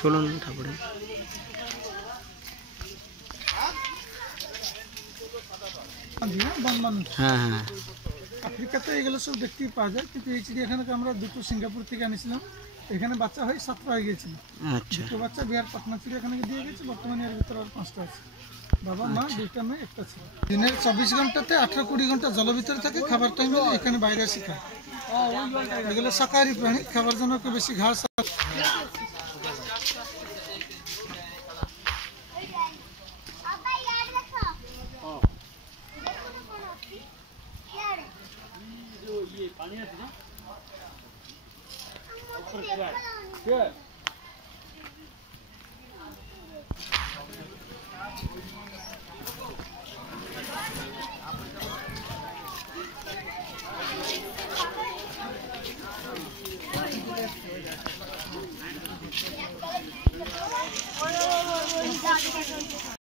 চলুন তারপরে। হ্যাঁ হ্যাঁ, আফ্রিকাতে এগুলো সব দেখতে পাওয়া যায়, কিন্তু এই চিড়িয়াখানাকে আমরা দুটো সিঙ্গাপুর থেকে আনিছিলাম। এখানে বাচ্চা হয় 7টা হয়ে গিয়েছিল। আচ্ছা দুটো বাচ্চা বিহার পাটনা চিড়িয়াখানাকে দিয়ে গেছে, বর্তমানে এর ভিতরে আর 5টা আছে। বাবা মা, 2টা মেয়ে, 1টা ছেলে। দিনের 24 ঘন্টাতে 18-20 ঘন্টা জলের ভিতরে থাকে। খাবার টাইমে এখানে বাইরে আসি খায়। এগুলো শাকাহারী প্রাণী, খাবার জন্য একটু বেশি ঘাস।